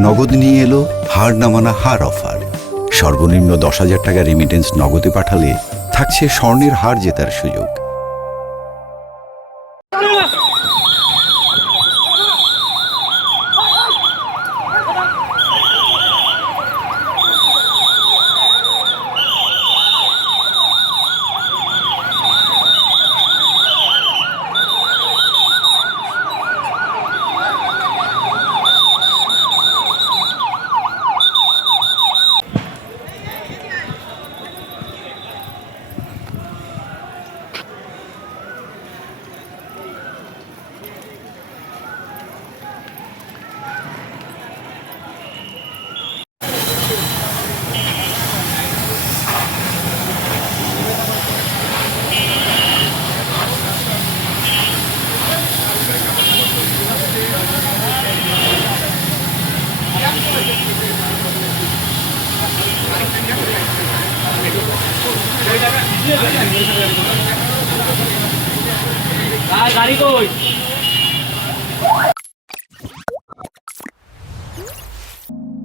নগদ নিয়ে এলো হার না মানা হার অফার। সর্বনিম্ন 10,000 টাকা রেমিটেন্স নগদে পাঠালে থাকছে স্বর্ণের হার জেতার সুযোগ। গাড়ি কই?